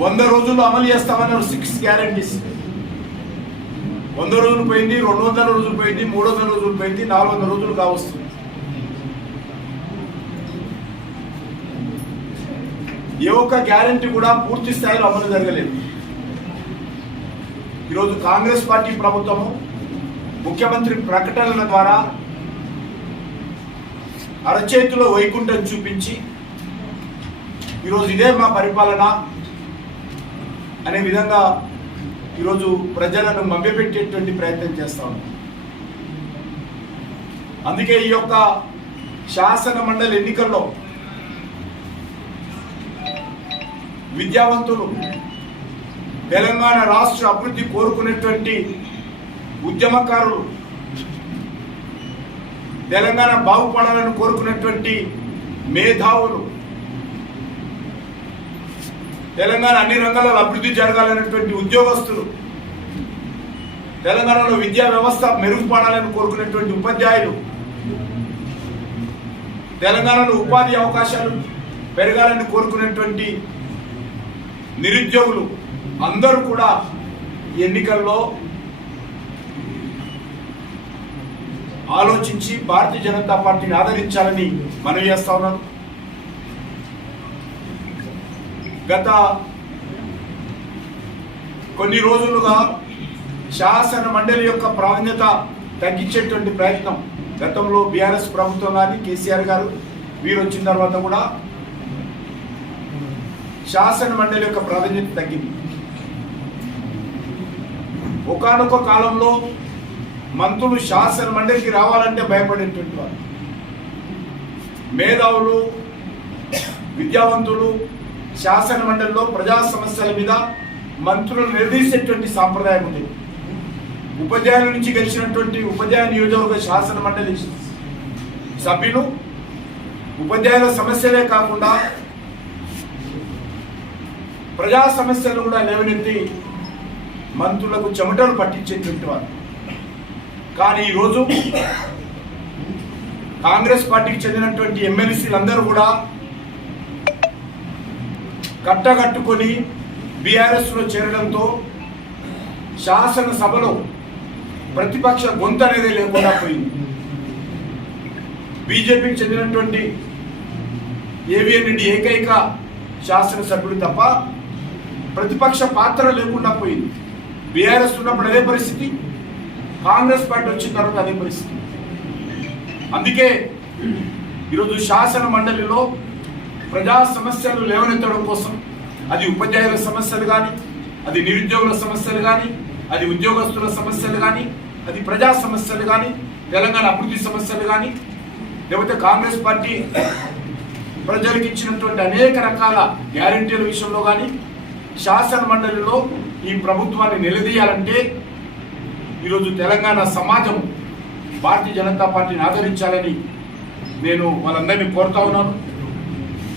100 రోజులు అమలు చేస్తామన్నారు 6 గ్యారెంటీస్. 100 రోజులు పోయింది, 200 రోజులు పోయింది, 300 రోజులు పోయింది, 400 రోజులు కావస్తుంది. ఏ ఒక్క గ్యారెంటీ కూడా పూర్తి స్థాయిలో అమలు జరగలేదు. ఈరోజు కాంగ్రెస్ పార్టీ ప్రభుత్వము ముఖ్యమంత్రి ప్రకటనల ద్వారా అరచేతిలో వైకుంఠం చూపించి ఈరోజు ఇదే మా పరిపాలన అనే విధంగా ఈరోజు ప్రజలను మభ్యపెట్టేటువంటి ప్రయత్నం చేస్తా ఉన్నాం. అందుకే ఈ యొక్క శాసన మండలి ఎన్నికల్లో విద్యావంతులు, తెలంగాణ రాష్ట్ర అభివృద్ధి కోరుకునేటువంటి ఉద్యమకారులు, తెలంగాణ బాగుపడాలని కోరుకునేటువంటి మేధావులు, తెలంగాణ అన్ని రంగాలలో అభివృద్ధి జరగాలనేటువంటి ఉద్యోగస్తులు, తెలంగాణలో విద్యా వ్యవస్థ మెరుగుపడాలని కోరుకునేటువంటి ఉపాధ్యాయులు, తెలంగాణలో ఉపాధి అవకాశాలు పెరగాలని కోరుకునేటువంటి నిరుద్యోగులు అందరూ కూడా ఎన్నికల్లో ఆలోచించి భారతీయ జనతా పార్టీని ఆదరించాలని మనవి చేస్తా ఉన్నాను. గత కొన్ని రోజులుగా శాసన మండలి యొక్క ప్రాధాన్యత తగ్గించేటువంటి ప్రయత్నం గతంలో బీఆర్ఎస్ ప్రభుత్వం కానీ కేసీఆర్ గారు వీరు వచ్చిన తర్వాత కూడా శాసన మండలి యొక్క ప్రాధాన్యత తగ్గింది. ఒకానొక కాలంలో మంత్రులు శాసన మండలికి రావాలంటే భయపడేటువంటి వారు, మేధావులు, విద్యావంతులు శాసన మండలిలో ప్రజా సమస్యల మీద మంత్రులను నిలదీసేటువంటి సాంప్రదాయం ఉంది. ఉపాధ్యాయుల నుంచి గెలిచినటువంటి ఉపాధ్యాయ నియోజకవర్గ శాసన మండలి సభ్యులు ఉపాధ్యాయుల సమస్యలే కాకుండా ప్రజా సమస్యలు కూడా లేవనెత్తి మంత్రులకు చెమటలు పట్టించేటువంటి వారు. కానీ ఈరోజు కాంగ్రెస్ పార్టీకి చెందినటువంటి ఎమ్మెల్సీలందరూ కూడా కట్టగట్టుకొని బీఆర్ఎస్లో చేరడంతో శాసనసభలో ప్రతిపక్ష గొంతు అనేది లేకుండా పోయింది. బీజేపీకి చెందినటువంటి ఏవిఎన్ రెడ్డి ఏకైక శాసనసభ్యుడు తప్ప ప్రతిపక్ష పాత్ర లేకుండా పోయింది. బీఆర్ఎస్ ఉన్నప్పుడు అదే పరిస్థితి, కాంగ్రెస్ పార్టీ వచ్చిన తర్వాత అదే పరిస్థితి. అందుకే ఈరోజు శాసన మండలిలో ప్రజా సమస్యలు లేవనెత్తడం కోసం, అది ఉపాధ్యాయుల సమస్యలు కానీ, అది నిరుద్యోగుల సమస్యలు కానీ, అది ఉద్యోగస్తుల సమస్యలు కానీ, అది ప్రజా సమస్యలు కానీ, తెలంగాణ అభివృద్ధి సమస్యలు కానీ, లేకపోతే కాంగ్రెస్ పార్టీ ప్రజలకు ఇచ్చినటువంటి అనేక రకాల గ్యారెంటీల విషయంలో కానీ శాసన మండలిలో ఈ ప్రభుత్వాన్ని నిలదీయాలంటే ఈరోజు తెలంగాణ సమాజం భారతీయ జనతా పార్టీని ఆదరించాలని నేను వాళ్ళందరినీ కోరుతా ఉన్నాను.